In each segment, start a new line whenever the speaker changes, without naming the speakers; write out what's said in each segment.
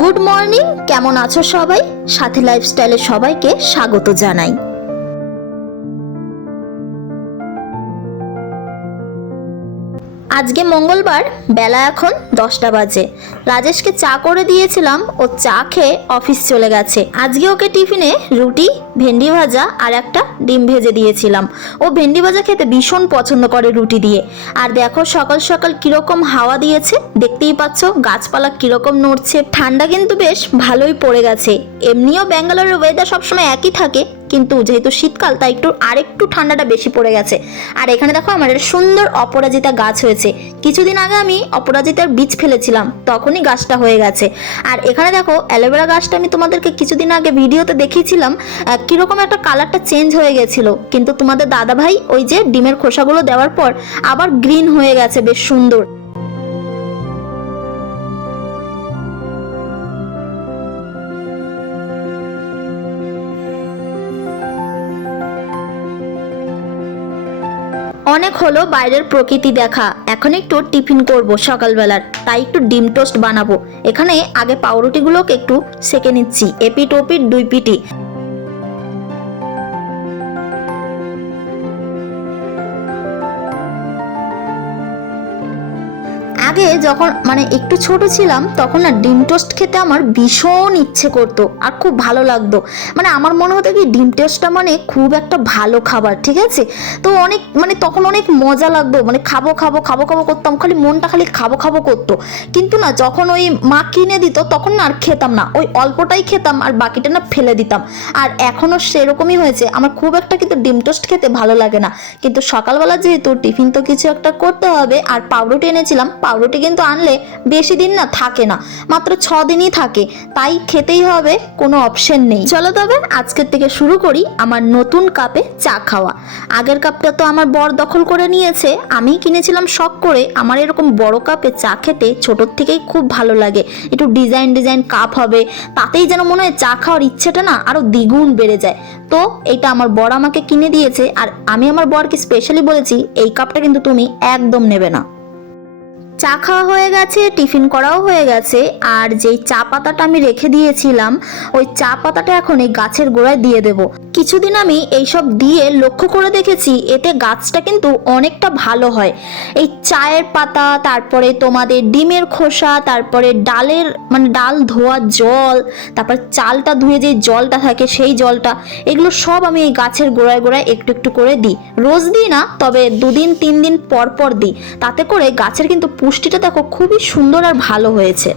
Good morning কেমন আছো সবাই? সাথে লাইফস্টাইলে সবাইকে স্বাগত জানাই। আজকে মঙ্গলবার, বেলা এখন দশটা বাজে। রাজেশকে চা করে দিয়েছিলাম, ও চা খেয়ে অফিস চলে গেছে। আজকে ওকে টিফিনে রুটি, ভেন্ডি ভাজা আর একটা ডিম ভেজে দিয়েছিলাম। ও ভেন্ডি ভাজা খেতে ভীষণ পছন্দ করে রুটি দিয়ে। আর দেখো সকাল সকাল কীরকম হাওয়া দিয়েছে, দেখতেই পাচ্ছ গাছপালা কীরকম নড়ছে। ঠান্ডা কিন্তু বেশ ভালোই পড়ে গেছে। এমনিও ব্যাঙ্গালোরের ওয়েদার সবসময় একই থাকে কিন্তু যেহেতু শীতকাল, তাই একটু, আরেকটু ঠান্ডাটা বেশি পড়ে গেছে। আর এখানে দেখো আমার একটা সুন্দর অপরাজিতা গাছ হয়েছে। কিছুদিন আগে আমি অপরাজিতার বীজ ফেলেছিলাম, তখনই গাছটা হয়ে গেছে। আর এখানে দেখো, অ্যালোভেরা গাছটা আমি তোমাদেরকে কিছুদিন আগে ভিডিওতে দেখিয়েছিলাম কীরকম একটা কালারটা চেঞ্জ হয়ে গেছিল। কিন্তু তোমাদের দাদা ভাই ওই যে ডিমের খোসাগুলো দেওয়ার পর আবার গ্রিন হয়ে গেছে, বেশ সুন্দর। অনেক হলো বাইরের প্রকৃতি দেখা। এখন একটু টিফিন করব সকালবেলার, তাই একটু ডিম টোস্ট বানাবো। এখানে আগে পাউরুটিগুলোকে একটু সেকে নিচ্ছি, এপিট ওপিট দুই পিটি। আগে যখন মানে একটু ছোট ছিলাম, তখন না ডিম টোস্ট খেতে আমার ভীষণ ইচ্ছে করতো আর খুব ভালো লাগতো। মানে আমার মনে হতো কি ডিম টোস্টটা মানে খুব একটা ভালো খাবার, ঠিক আছে? তো অনেক মানে তখন অনেক মজা লাগতো মানে খাব খাব খাব খাব করতাম, খালি মনটা খালি খাব খাব করতো। কিন্তু না যখন ওই মা কিনে দিত, তখন না আর খেতাম না। ওই অল্পটাই খেতাম আর বাকিটা না ফেলে দিতাম। আর এখনও সেরকমই হয়েছে। আমার খুব একটা কিন্তু ডিম টোস্ট খেতে ভালো লাগে না। কিন্তু সকালবেলা যেহেতু টিফিন তো কিছু একটা করতে হবে, আর পাউরুটি এনেছিলাম, পাউরুটি কিন্তু আনলে বেশি দিন না থাকে না, মাত্র ছ দিনই থাকে, তাই খেতেই হবে, কোনো অপশন নেই। চলো তবে আজকের থেকে শুরু করি আমার নতুন কাপে চা খাওয়া। আগের কাপটা তো আমার বর দখল করে নিয়েছে, আমি কিনেছিলাম শখ করে, আমার এরকম বড় কাপে চা খেতে ছোটোর থেকেই খুব ভালো লাগে। একটু ডিজাইন ডিজাইন কাপ হবে, তাতেই যেন মনে হয় চা খাওয়ার ইচ্ছেটা না আরও দ্বিগুণ বেড়ে যায়। তো এটা আমার বর আমাকে কিনে দিয়েছে, আর আমি আমার বরকে স্পেশালি বলেছি, এই কাপটা কিন্তু তুমি একদম নেবে না। চা খাওয়া হয়ে গেছে, টিফিন করাও হয়ে গেছে, আর যেই চা পাতাটা আমি রেখে দিয়েছিলাম, ওই চা পাতাটা এখন এই গাছের গোড়ায় দিয়ে দেব। কিছুদিন আমি এইসব দিয়ে লক্ষ্য করে দেখেছি, এতে গাছটা কিন্তু অনেকটা ভালো হয়। এই চায়ের পাতা, তারপরে তোমাদের ডিমের খোসা, তারপরে ডালের মানে ডাল ধোয়া জল, তারপর চালটা ধুয়ে যে জলটা থাকে সেই জলটা, এগুলো সব আমি এই গাছের গোড়ায় গোড়ায় একটু একটু করে দিই। রোজ দিই না, তবে দুদিন, তিন দিন পর পর দিই। তাতে করে গাছের কিন্তু পুষ্টিটা দেখো খুবই সুন্দর আর ভালো হয়েছে।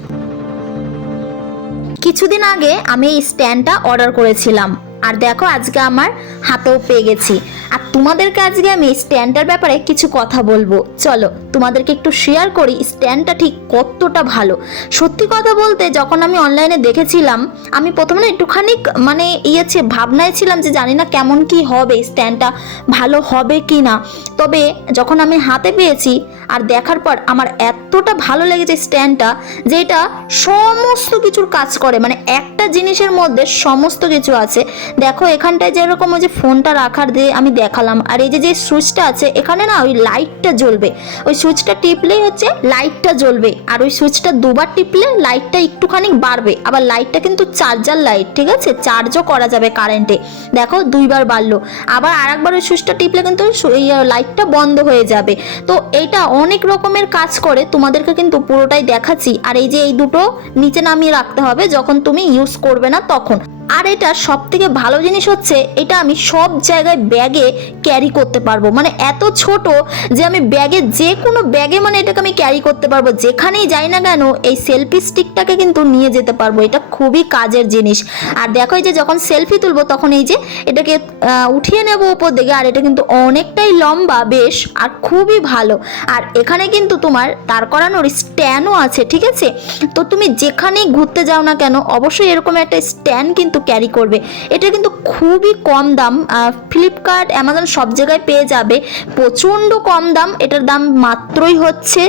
কিছুদিন আগে আমি এই স্ট্যান্ডটা অর্ডার করেছিলাম। আর দেখো আজকে আমার হাতেও পেয়ে গেছি। আর তোমাদেরকে আজকে আমি স্ট্যান্ডটার ব্যাপারে কিছু কথা বলব। চলো, তোমাদেরকে একটু শেয়ার করি স্ট্যান্ডটা ঠিক কতটা ভালো। সত্যি কথা বলতে যখন আমি অনলাইনে দেখেছিলাম, আমি প্রথমে একটুখানি মানে ইয়েছে ভাবনায় ছিলাম যে জানি না কেমন কি হবে, স্ট্যান্ডটা ভালো হবে কি না তবে যখন আমি হাতে পেয়েছি আর দেখার পর আমার এতটা ভালো লেগেছে স্ট্যান্ডটা যে এটা সমস্ত কিছুর কাজ করে। মানে একটা জিনিসের মধ্যে সমস্ত কিছু আছে। দেখো, এখানটায় যেরকম ওই যে ফোনটা রাখার দিয়ে আমি দেখালাম। আর এই যে যে সুইচটা আছে, এখানে না ওই লাইটটা জ্বলবে। ওই সুইচটা টিপলেই হচ্ছে লাইটটা জ্বলবে। আর ওই সুইচটা দুবার টিপলে লাইটটা একটুখানি বাড়বে। আবার লাইটটা কিন্তু চার্জার লাইট, ঠিক আছে? চার্জও করা যাবে কারেন্টে। দেখো, দুইবার বাড়লো। আবার আরেকবার ওই সুইচটা টিপলে কিন্তু সু- লাইটটা বন্ধ হয়ে যাবে। তো এইটা অনেক রকমের কাজ করে, তোমাদেরকে কিন্তু পুরোটাই দেখাচ্ছি। আর এই যে এই দুটো নিচে নামিয়ে রাখতে হবে, যখন তুমি ইউজ করবে না তখন। আর এটা সব থেকে ভালো জিনিস হচ্ছে, এটা আমি সব জায়গায় ব্যাগে ক্যারি করতে পারব। মানে এত ছোট যে আমি ব্যাগে যে কোনো ব্যাগে মানে এটাকে আমি ক্যারি করতে পারব। যেখানেই যাই না কেন, এই সেলফি স্টিকটাকে কিন্তু নিয়ে যেতে পারব। এটা খুবই কাজের জিনিস। আর দেখো এই যে যখন সেলফি তুলবো, তখন এই যে এটাকে উঠিয়ে নেব উপর দিকে, আর এটা কিন্তু অনেকটাই লম্বা বেশ, আর খুবই ভালো। আর এখানে কিন্তু তোমার দাঁড় করানোর স্ট্যান্ডও আছে, ঠিক আছে? তো তুমি যেখানেই ঘুরতে যাও না কেন, অবশ্যই এরকম একটা স্ট্যান্ড কিন্তু ক্যারি করবে। এটা কিন্তু খুবই কম দাম ফ্লিপকার্ট অ্যামাজন সব জায়গায় পেয়ে যাবে। প্রচণ্ড কম দাম, এটার দাম মাত্রই হচ্ছে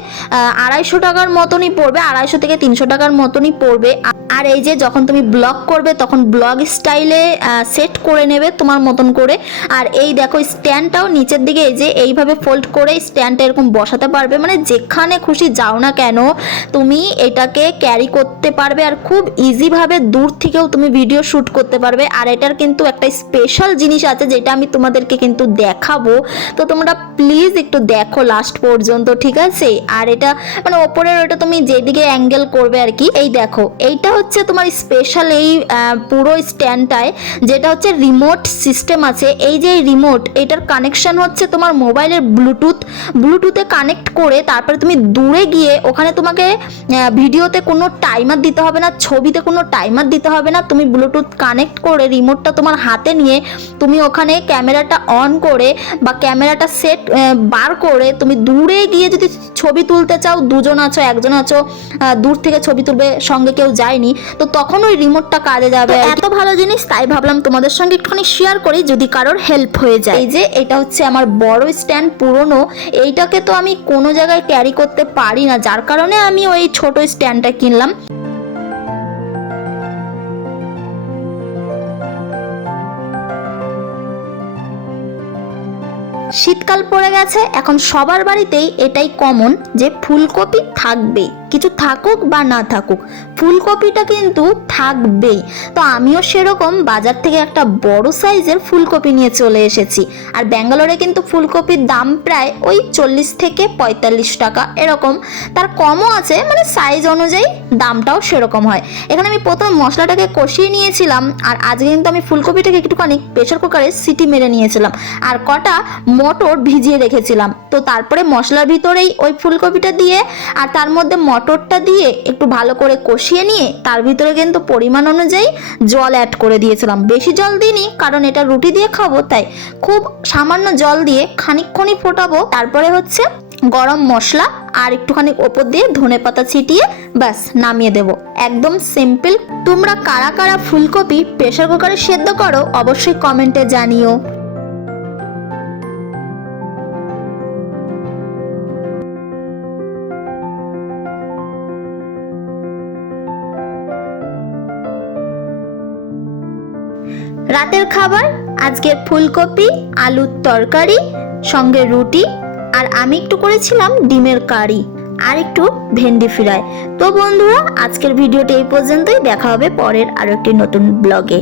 আড়াইশো টাকার মতনই পড়বে, আড়াইশো থেকে তিনশো টাকার মতনই পড়বে। আর এই যে যখন তুমি ব্লগ করবে, তখন ব্লগ স্টাইলে সেট করে নেবে তোমার মতন করে। আর এই দেখো স্ট্যান্ডটাও নিচের দিকে, এই যে এইভাবে ফোল্ড করে স্ট্যান্ডটা এরকম বসাতে পারবে। মানে যেখানে খুশি যাও না কেন, তুমি এটাকে ক্যারি করতে পারবে। আর খুব ইজিভাবে দূর থেকেও তুমি ভিডিও শ্যুট করতে পারবে। আর এটার কিন্তু একটা স্পেশাল জিনিস আছে যেটা আমি তোমাদেরকে কিন্তু দেখাবো। তো তোমরা প্লিজ একটু দেখো লাস্ট পর্যন্ত, ঠিক আছে? আর এটা মানে ওপরের ওটা তুমি যেদিকে অ্যাঙ্গেল করবে আর কি, এই দেখো। এইটা হচ্ছে তোমার স্পেশাল এই পুরো স্ট্যান্ডটায় যেটা হচ্ছে রিমোট সিস্টেম আছে। এই যে রিমোট এটার কানেকশন হচ্ছে তোমার মোবাইলের ব্লুটুথ ব্লুটুথে কানেক্ট করে তারপরে তুমি দূরে গিয়ে ওখানে তোমাকে ভিডিওতে কোনো টাইমার দিতে হবে না, ছবিতে কোনো টাইমার দিতে হবে না। তুমি ব্লুটুথ কানেক্ট করে রিমোটটা তোমার হাতে নিয়ে তুমি ওখানে ক্যামেরাটা অন করে বা ক্যামেরাটা সেট বার করে তুমি দূরে গিয়ে যদি ছবি তুলতে চাও দুজন আছো একজন আছো দূর থেকে ছবি তুলবে সঙ্গে কেউ যায়নি তো তখন ওই রিমোটটা কাজে যাবে। এত ভালো জিনিস তাই ভাবলাম তোমাদের সঙ্গে একটুখানি শেয়ার করি যদি কারোর হেল্প হয়ে যায়। এই যে এটা হচ্ছে আমার বড় স্ট্যান্ড পুরনো এইটাকে তো আমি কোনো জায়গায় ক্যারি করতে পারি না যার কারণে আমি ওই ছোট স্ট্যান্ডটা কিনলাম। শীতকাল পড়ে গেছে এখন সবার বাড়িতেই এটাই কমন যে ফুলকপি থাকবে কিছু থাকুক বা না থাকুক, ফুলকপিটা কিন্তু থাকবেই। তো আমিও সেরকম বাজার থেকে একটা বড় সাইজের ফুলকপি নিয়ে চলে এসেছি। আর ব্যাঙ্গালোরে কিন্তু ফুলকপির দাম প্রায় ওই চল্লিশ থেকে পঁয়তাল্লিশ টাকা এরকম। তার কমও আছে মানে সাইজ অনুযায়ী দামটাও সেরকম হয়। এখানে আমি প্রথমে মশলাটাকে কষিয়ে নিয়েছিলাম, আর আজকে কিন্তু আমি ফুলকপিটাকে একটুখানি প্রেশার কুকারে সিটি মেরে নিয়েছিলাম। আর কটা মটর ভিজিয়ে রেখেছিলাম। তো তারপরে মশলার ভিতরেই ওই ফুলকপিটা দিয়ে, আর তার মধ্যে মটরটা দিয়ে একটু ভালো করে কষিয়ে নিয়ে তার ভিতরে কিন্তু পরিমাণ অনুযায়ী জল অ্যাড করে দিয়েছিলাম। বেশি জল দিইনি, কারণ এটা রুটি দিয়ে খাব, তাই খুব সামান্য জল দিয়ে খানিকক্ষণই ফোটাবো। তারপরে হচ্ছে গরম মশলা আর একটুখানি ওপর দিয়ে ধনে পাতা ছিটিয়ে ব্যাস, নামিয়ে দেব। একদম সিম্পল তোমরা কারা কারা ফুলকপি প্রেসার কুকারে সেদ্ধ করো, অবশ্যই কমেন্টে জানিও। রাতের খাবার, আজকে ফুলকপি, আলুর তরকারি, সঙ্গে রুটি, আর আমি একটু করেছিলাম ডিমের কারি, আর একটু ভেন্ডি ফ্রাই। তো বন্ধুরা, আজকের ভিডিওটা এই পর্যন্তই। দেখা হবে পরের আরও একটি নতুন ব্লগে।